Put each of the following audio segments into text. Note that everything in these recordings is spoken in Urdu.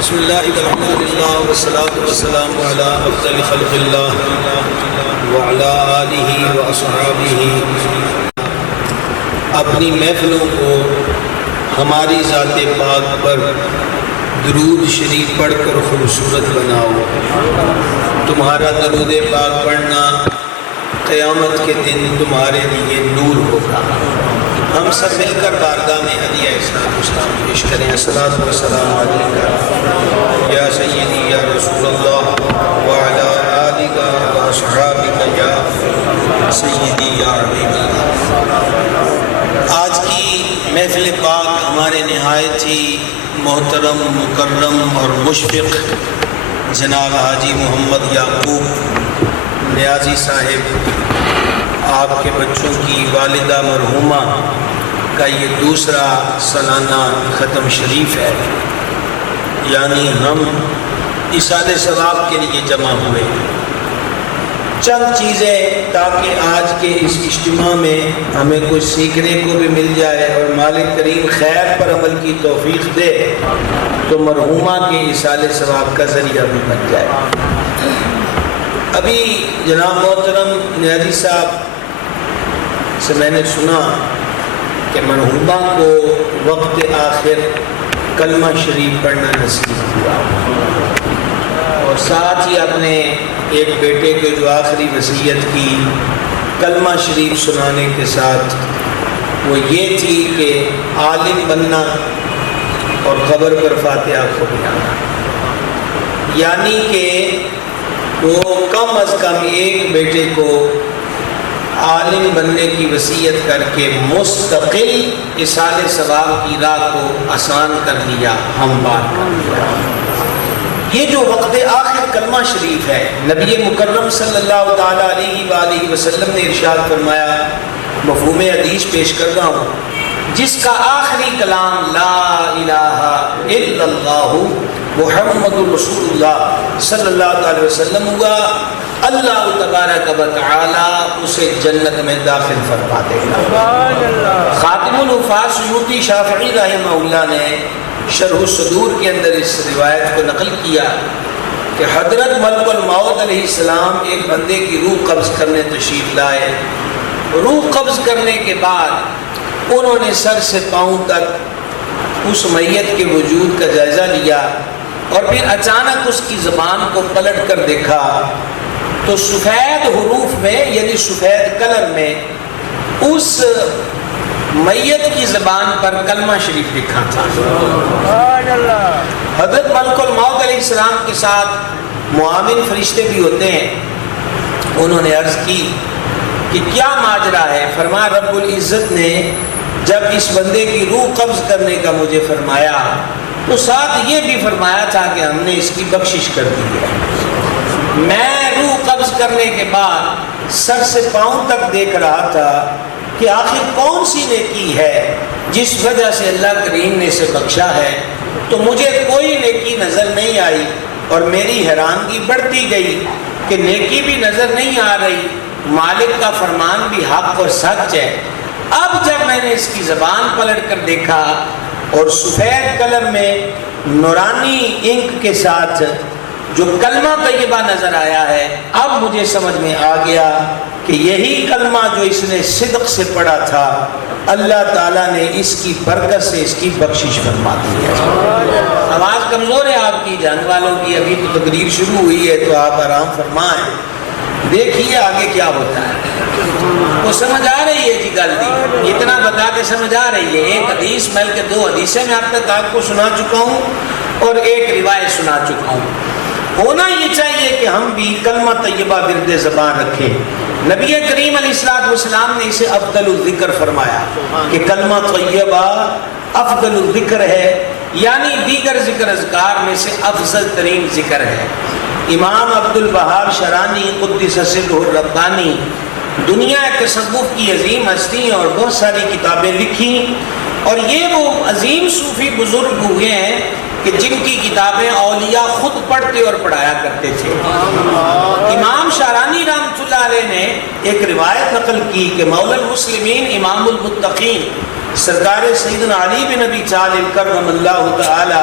بسم اللہ الحمدللہ والصلاة والسلام علی افضل خلق اللہ وعلی آلہ واصحابہ۔ اپنی محفلوں کو ہماری ذات پاک پر درود شریف پڑھ کر خوبصورت بناؤ۔ تمہارا درود پاک پڑھنا قیامت کے دن تمہارے لیے نور ہوگا۔ ہم سب مل کر بارگاہ میں ہدیہ اسلام پیش کریں۔ الصلاۃ والسلام علیکہ یا سیدی یا رسول اللہ وعلی آلک واصحابک یا سیدی یا حبیب اللہ۔ آج کی محفل پاک ہمارے نہایت ہی محترم، مکرم اور مشفق جناب حاجی محمد یعقوب نیازی صاحب، آپ کے بچوں کی والدہ مرحومہ کا یہ دوسرا سالانہ ختم شریف ہے، یعنی ہم ایصال ثواب کے لیے جمع ہوئے۔ چند چیزیں تاکہ آج کے اس اجتماع میں ہمیں کچھ سیکھنے کو بھی مل جائے اور مالک کریم خیر پر عمل کی توفیق دے تو مرحومہ کے ایصال ثواب کا ذریعہ بھی بن جائے۔ ابھی جناب محترم نیازی صاحب سے میں نے سنا کہ مرحومہ کو وقت آخر کلمہ شریف پڑھنا نصیب ہوا، اور ساتھ ہی اپنے ایک بیٹے کو جو آخری وصیت کی کلمہ شریف سنانے کے ساتھ وہ یہ تھی کہ عالم بننا اور قبر پر فاتحہ کو پڑھنا، یعنی کہ وہ کم از کم ایک بیٹے کو عالم بننے کی وصیت کر کے مستقل ایصال ثواب کی راہ کو آسان کر دیا، ہموار کر دیا۔ یہ جو وقت آخر کلمہ شریف ہے، نبی مکرم صلی اللہ تعالیٰ علیہ وآلہ وسلم نے ارشاد فرمایا، مفہوم حدیث پیش کر رہا ہوں، جس کا آخری کلام لا الہ الا اللہ محمد رسول اللہ صلی اللہ علیہ وسلم ہوا، اللہ تبارک و تعالی اسے جنت میں داخل فرما دے گا۔ خاتم الحفاظ سیوطی شافعی رحمہ اللہ نے شرح الصدور کے اندر اس روایت کو نقل کیا کہ حضرت ملک الموت علیہ السلام ایک بندے کی روح قبض کرنے تشریف لائے۔ روح قبض کرنے کے بعد انہوں نے سر سے پاؤں تک اس میت کے وجود کا جائزہ لیا، اور پھر اچانک اس کی زبان کو پلٹ کر دیکھا تو سفید حروف میں یعنی سفید کلر میں اس میت کی زبان پر کلمہ شریف لکھا تھا۔ حضرت ملک الموت علیہ السلام کے ساتھ معاون فرشتے بھی ہوتے ہیں، انہوں نے عرض کی کہ کیا ماجرا ہے؟ فرمایا رب العزت نے جب اس بندے کی روح قبض کرنے کا مجھے فرمایا تو ساتھ یہ بھی فرمایا تھا کہ ہم نے اس کی بخشش کر دی ہے۔ میں روح قبض کرنے کے بعد سر سے پاؤں تک دیکھ رہا تھا کہ آخر کون سی نیکی ہے جس وجہ سے اللہ کریم نے اسے بخشا ہے، تو مجھے کوئی نیکی نظر نہیں آئی، اور میری حیرانگی بڑھتی گئی کہ نیکی بھی نظر نہیں آ رہی، مالک کا فرمان بھی حق اور سچ ہے۔ اب جب میں نے اس کی زبان پلٹ کر دیکھا اور سفید کلر میں نورانی انک کے ساتھ جو کلمہ طیبہ نظر آیا ہے، اب مجھے سمجھ میں آ گیا کہ یہی کلمہ جو اس نے صدق سے پڑھا تھا، اللہ تعالیٰ نے اس کی برکت سے اس کی بخشش فرما دی ہے۔ آواز کمزور ہے آپ کی، جان والوں کی، ابھی تو تقریر شروع ہوئی ہے تو آپ آرام فرمائیں، دیکھیے آگے کیا ہوتا ہے۔ وہ سمجھ آ رہی ہے جی گل دی، اتنا بتا کے سمجھ آ رہی ہے۔ ایک حدیث بلکہ دو حدیثیں میں اب تک آپ کو سنا چکا ہوں اور ایک روایت سنا چکا ہوں۔ ہونا یہ چاہیے کہ ہم بھی کلمہ طیبہ ورد زبان رکھیں۔ نبی کریم علیہ السلام نے اسے افضل الذکر فرمایا کہ کلمہ طیبہ افضل الذکر ہے، یعنی دیگر ذکر اذکار میں سے افضل ترین ذکر ہے۔ امام عبد الوہاب شرانی قدس سرہ الربانی دنیا تصوف کی عظیم ہستی اور بہت ساری کتابیں لکھی، اور یہ وہ عظیم صوفی بزرگ ہوئے ہیں کہ جن کی کتابیں اولیاء خود پڑھتے اور پڑھایا کرتے تھے۔ امام شارانی رحمۃ اللہ علیہ نے ایک روایت نقل کی کہ مولا المسلمین امام المتقین سرکار سیدنا علی بن ابی طالب کرم اللہ تعالی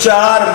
4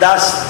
10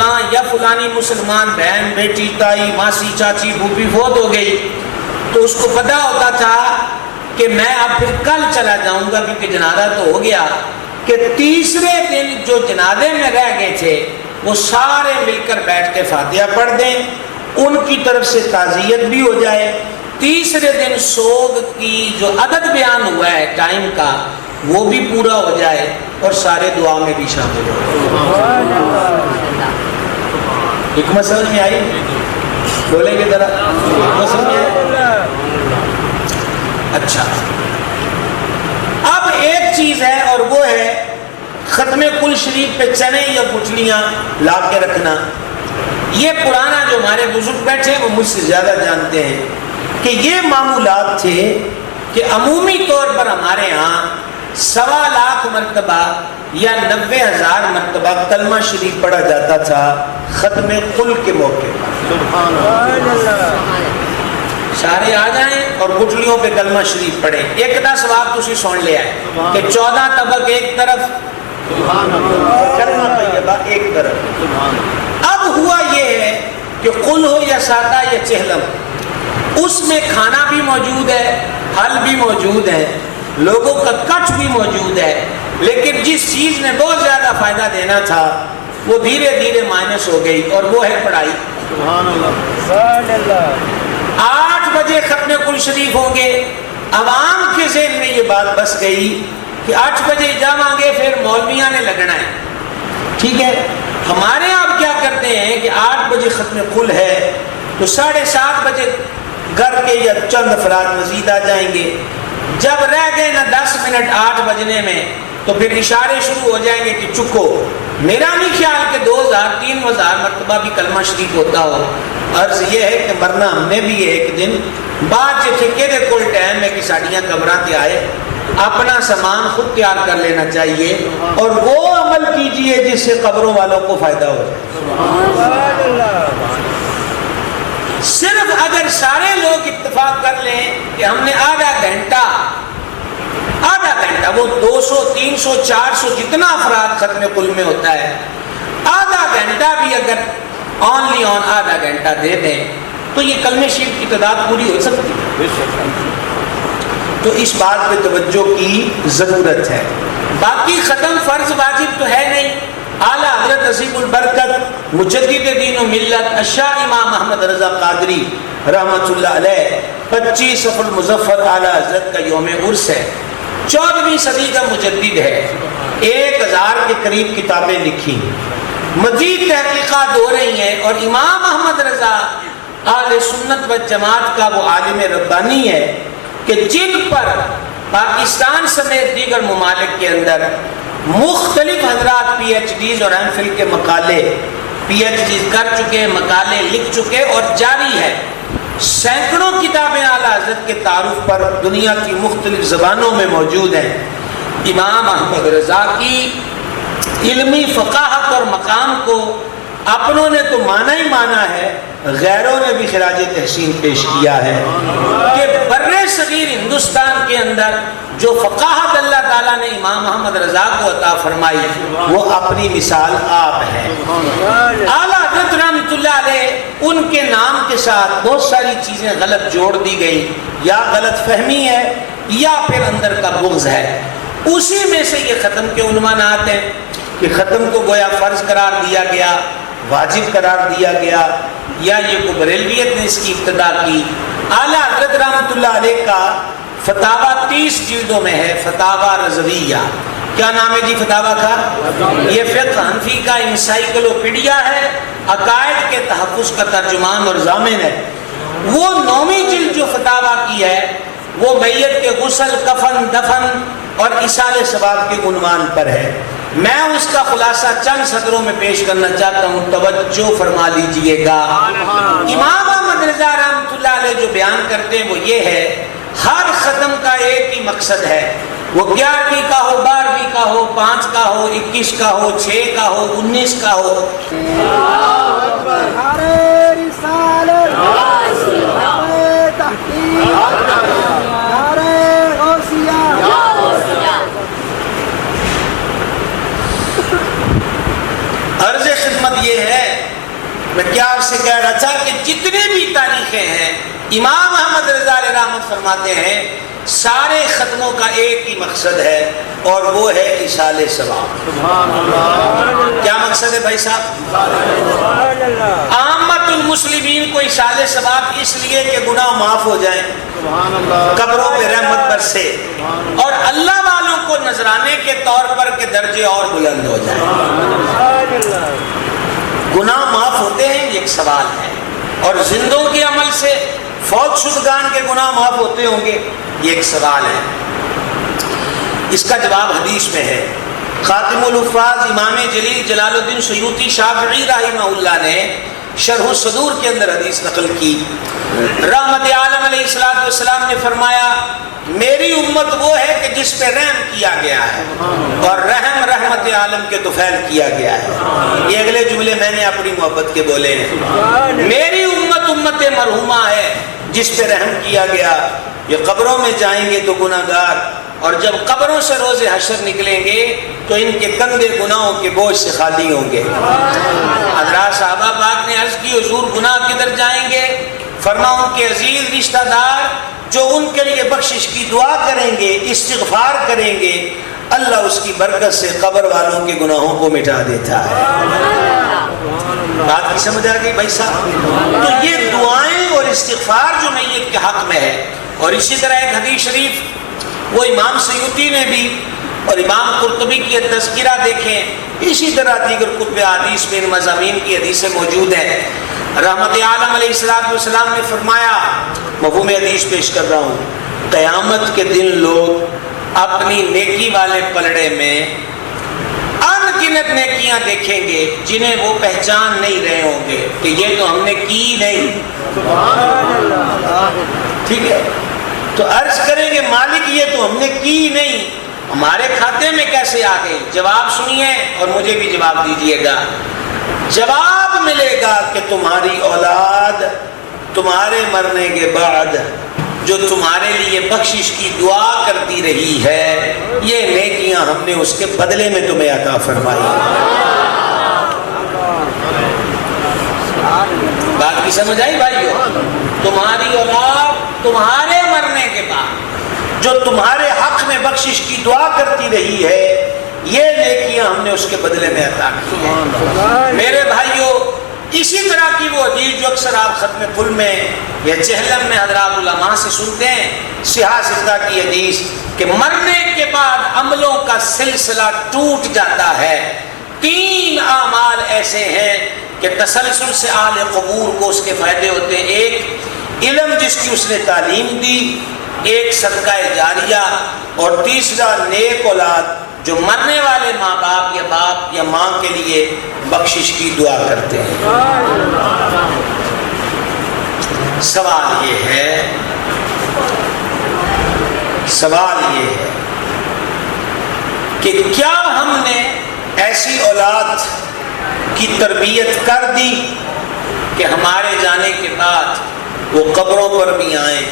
فلاں یا فلانی مسلمان بہن بیٹی تائی ماسی چاچی پھوپھی فوت ہو گئی تو اس کو پتا ہوتا تھا کہ میں اب پھر کل چلا جاؤں گا کیونکہ جنازہ تو ہو گیا، کہ تیسرے دن جو جنازے میں رہ گئے تھے وہ سارے مل کر بیٹھ کے فاتحہ پڑھ دیں، ان کی طرف سے تعزیت بھی ہو جائے، تیسرے دن سوگ کی جو عدد بیان ہوا ہے ٹائم کا وہ بھی پورا ہو جائے اور سارے دعا میں بھی شامل ہو جائے۔ حکمت سمجھ میں آئی؟ بولیں گے ذرا، حکمت سمجھ میں آئی؟ اچھا، اب ایک چیز ہے اور وہ ہے ختم کل شریف پہ چنے یا گٹھلیاں لا کے رکھنا۔ یہ پرانا جو ہمارے بزرگ بیٹھے ہیں وہ مجھ سے زیادہ جانتے ہیں کہ یہ معمولات تھے کہ عمومی طور پر ہمارے ہاں 1.25 مرتبہ یا 90,000 مرتبہ کلمہ شریف پڑھا جاتا تھا ختم قل کے موقع پر۔ سارے آ جائیں اور گٹھلیوں پہ کلمہ شریف پڑھیں۔ ایک دا ثواب تسی سن لیا ہے کہ 14 طبق ایک طرف، کلمہ طیبہ ایک طرف۔ اب ہوا یہ ہے کہ قل ہو یا سادہ یا چہلم، اس میں کھانا بھی موجود ہے، پھل بھی موجود ہے، لوگوں کا کٹ بھی موجود ہے، لیکن جس چیز نے بہت زیادہ فائدہ دینا تھا وہ دھیرے دھیرے مائنس ہو گئی اور وہ ہے پڑھائی۔ 8 بجے ختم کل شریف ہوں گے، عوام کے ذہن میں یہ بات بس گئی کہ 8 بجے جاؤں گے پھر مولویاں نے لگنا ہے، ٹھیک ہے۔ ہمارے آپ کیا کرتے ہیں کہ 8 بجے ختم قل ہے تو 7:30 بجے گھر کے یا چند افراد مزید آ جائیں گے، جب رہ گئے نا 10 منٹ 8 بجنے میں تو پھر اشارے شروع ہو جائیں گے کہ چکو۔ میرا نہیں خیال کہ 2,000-3,000 مرتبہ بھی کلمہ شریف ہوتا ہو۔ عرض یہ ہے کہ مرنا ہم نے بھی ایک دن بعد جتنے کہ کوئی ٹائم ہے کہ ساڑیاں قبراں تے آئے، اپنا سامان خود تیار کر لینا چاہیے اور وہ عمل کیجئے جس سے قبروں والوں کو فائدہ ہو جائے۔ صرف اگر سارے لوگ اتفاق کر لیں کہ ہم نے آدھا گھنٹہ، وہ 200 300 400 جتنا افراد ختم قل میں ہوتا ہے، آدھا گھنٹہ بھی اگر آدھا گھنٹہ دے دیں تو یہ کلمہ شریف کی تعداد پوری ہو سکتی ہے۔ تو اس بات پہ توجہ کی ضرورت ہے۔ باقی ختم فرض واجب تو ہے نہیں۔ اعلیٰ حضرت عظیم البرکت مجدد دین و ملت الشاہ امام محمد رضا قادری رحمۃ اللہ علیہ 25 صفر المظفر اعلیٰ حضرت کا یوم عرس ہے، 14ویں صدی کا مجدد ہے، 1000 کے قریب کتابیں لکھی، مزید تحقیقات ہو رہی ہیں، اور امام محمد رضا اہل سنت و جماعت کا وہ عالم ربانی ہے کہ جن پر پاکستان سمیت دیگر ممالک کے اندر مختلف حضرات پی ایچ ڈیز اور ایم فل کے مقالے پی ایچ ڈیز کر چکے، مقالے لکھ چکے اور جاری ہے۔ سینکڑوں کتابیں اعلیٰ حضرت کے تعارف پر دنیا کی مختلف زبانوں میں موجود ہیں۔ امام احمد رضا کی علمی فقاہت اور مقام کو اپنوں نے تو مانا ہی مانا ہے، غیروں نے بھی خراج تحسین پیش کیا ہے کہ برِ صغیر ہندوستان کے اندر جو فقاہت اللہ تعالیٰ نے امام محمد رضا کو عطا فرمائی وہ اپنی مثال آپ ہے۔ اعلیٰ حضرت رحمۃ اللہ علیہ ان کے نام کے ساتھ بہت ساری چیزیں غلط جوڑ دی گئی، یا غلط فہمی ہے یا پھر اندر کا بغض ہے۔ اسی میں سے یہ ختم کے عنوانات ہیں کہ ختم کو گویا فرض قرار دیا گیا، واجب قرار دیا گیا، یا یہ کو بریلویت نے اس کی ابتدا کی۔ اعلیٰ حضرت رحمۃ اللہ علیہ کا فتاویٰ 30 جلدوں میں ہے، فتاویٰ رضویہ۔ کیا نام ہے جی فتاویٰ کا؟ یہ فقہ حنفی کا انسائیکلوپیڈیا ہے، عقائد کے تحفظ کا ترجمان اور ضامن ہے۔ وہ 9ویں جلد جو فتاویٰ کی ہے وہ میت کے غسل، کفن، دفن اور ایصال ثواب کے عنوان پر ہے۔ میں اس کا خلاصہ چند سطروں میں پیش کرنا چاہتا ہوں، توجہ فرما لیجئے گا۔ امام احمد رضا رحمۃ اللہ علیہ جو بیان کرتے ہیں وہ یہ ہے، ہر ختم کا ایک ہی مقصد ہے، وہ 11ویں کا ہو، 12ویں کا ہو، 5 کا ہو، 21 کا ہو، 6 کا ہو، 19 کا ہو۔ عرض خدمت یہ ہے، میں کیا آپ سے کہہ رہا تھا کہ جتنے بھی تاریخیں ہیں امام احمد رضا علیہ رحمت فرماتے ہیں سارے ختموں کا ایک ہی مقصد ہے اور وہ ہے ایصال ثواب۔ کیا مقصد ہے بھائی صاحب؟ عامت المسلمین کو ایصال ثواب اس لیے کہ گناہ معاف ہو جائیں، قبروں پہ رحمت برسے، اور اللہ والوں کو نذرانے کے طور پر کے درجے اور بلند ہو جائیں۔ گناہ معاف ہوتے ہیں یہ ایک سوال ہے، اور زندوں کے عمل سے فوت شدگان کے گناہ معاف ہوتے ہوں گے یہ ایک سوال ہے۔ اس کا جواب حدیث میں ہے۔ خاتم الحفاظ امام جلیل جلال الدین سیوطی شافعی رحمہ اللہ نے شرح الصدور کے اندر حدیث نقل کی، رحمت عالم علیہ السلام نے فرمایا میری امت وہ ہے کہ جس پہ رحم کیا گیا ہے، اور رحم رحمت عالم کے طفیل کیا گیا ہے۔ یہ اگلے جملے میں نے اپنی محبت کے بولے ہیں۔ میری امت امت مرحومہ ہے جس پہ رحم کیا گیا، یہ قبروں میں جائیں گے تو گناہگار، اور جب قبروں سے روز حشر نکلیں گے تو ان کے کندھے گناہوں کے بوجھ سے خالی ہوں گے۔ حضرات صحابہ پاک نے عرض کی حضور گناہ کدھر جائیں گے؟ فرمایا ان کے عزیز رشتہ دار جو ان کے لیے بخشش کی دعا کریں گے، استغفار کریں گے، اللہ اس کی برکت سے قبر والوں کے گناہوں کو مٹا دیتا ہے۔ بات کی سمجھ آ گئی بھائی صاحب؟ تو یہ دعائیں اور استغفار جو میت کے حق میں ہے، اور اسی طرح ایک حدیث شریف وہ امام سیوطی نے بھی اور امام قرطبی کی تذکرہ دیکھیں، اسی طرح دیگر کتب حدیث میں ان مضامین کی حدیثیں موجود ہیں۔ رحمت عالم علیہ السلام نے فرمایا، مفہوم حدیث پیش کر رہا ہوں، قیامت کے دن لوگ اپنی نیکی والے پلڑے میں ان گنت نیکیاں دیکھیں گے جنہیں وہ پہچان نہیں رہے ہوں گے کہ یہ تو ہم نے کی نہیں۔ ٹھیک ہے، تو عرض کریں گے مالک یہ تو ہم نے کی نہیں، ہمارے کھاتے میں کیسے آ گئی؟ جواب سنیے اور مجھے بھی جواب دیجیے گا۔ جواب ملے گا کہ تمہاری اولاد تمہارے مرنے کے بعد جو تمہارے لیے بخشش کی دعا کرتی رہی ہے، یہ نیکیاں ہم نے اس کے بدلے میں تمہیں عطا فرمائی۔ بات کی سمجھ آئی بھائیو؟ تمہاری اولاد تمہارے مرنے کے بعد جو تمہارے حق میں بخشش کی دعا کرتی رہی ہے، یہ نیکیاں ہم نے اس کے بدلے میں عطا کی ہیں۔ میرے بھائیو، اسی طرح کی وہ حدیث جو اکثر آپ ختم کل میں یا چہلم میں حضرات علماء سے سنتے ہیں، سیاہ ستہ کی حدیث کہ مرنے کے بعد عملوں کا سلسلہ ٹوٹ جاتا ہے۔ 3 اعمال ایسے ہیں کہ تسلسل سے اہل قبور کو اس کے فائدے ہوتے ہیں۔ ایک علم جس کی اس نے تعلیم دی، ایک صدقہ جاریہ، اور تیسرا نیک اولاد جو مرنے والے ماں باپ یا باپ یا ماں کے لیے بخشش کی دعا کرتے ہیں۔ سوال یہ ہے کہ کیا ہم نے ایسی اولاد کی تربیت کر دی کہ ہمارے جانے کے بعد وہ قبروں پر بھی آئیں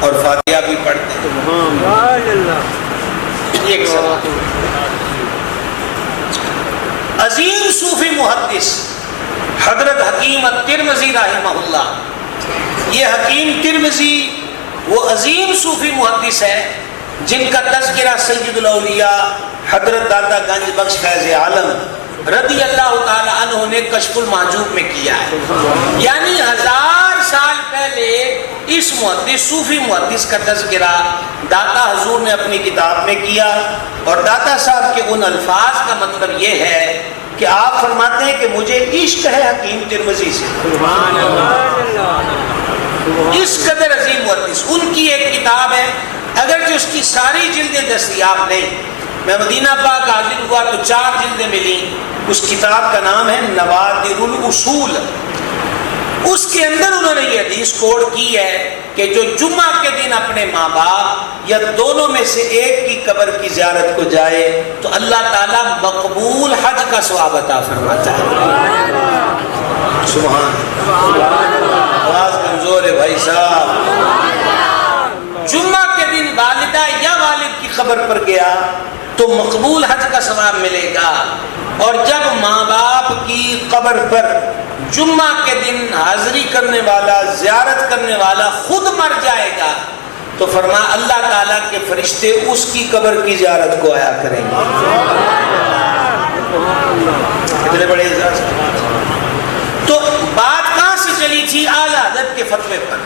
اور فاتحہ بھی پڑھتے ہیں؟ ایک سوال۔ عظیم صوفی محدث حضرت حکیم الترمذی رحمہ اللہ، یہ حکیم ترمذی وہ عظیم صوفی محدث ہے جن کا تذکرہ سید الاولیاء حضرت داتا گنج بخش فیض عالم رضی اللہ تعالی عنہ نے کشف المحجوب میں کیا ہے۔ یعنی 1000 سال پہلے اس محدث صوفی محدث کا تذکرہ داتا حضور نے اپنی کتاب میں کیا، اور داتا صاحب کے ان الفاظ کا مطلب یہ ہے کہ آپ فرماتے ہیں کہ مجھے عشق ہے حکیم ترمذی سے۔ اس قدر عظیم محدث، ان کی ایک کتاب ہے، اگرچہ اس کی ساری جلدیں دستیاب نہیں، میں مدینہ پاک حاضر ہوا تو 4 جلدیں ملی۔ اس کتاب کا نام ہے نوادر الاصول۔ اس کے اندر انہوں نے یہ حدیث کوڈ کی ہے کہ جو جمعہ کے دن اپنے ماں باپ یا دونوں میں سے ایک کی قبر کی زیارت کو جائے تو اللہ تعالیٰ مقبول حج کا ثواب عطا فرماتا ہے۔ سبحان آواز کمزور ہے بھائی صاحب۔ جمعہ کے دن والدہ یا والد کی قبر پر گیا تو مقبول حج کا ثواب ملے گا، اور جب ماں باپ کی قبر پر جمعہ کے دن حاضری کرنے والا، زیارت کرنے والا خود مر جائے گا تو فرمایا اللہ تعالیٰ کے فرشتے اس کی قبر کی زیارت کو آیا کریں گے۔ کتنے بڑے اعزاز۔ تو بات کہاں سے چلی تھی؟ اعلیٰ حضرت کے فتوے پر۔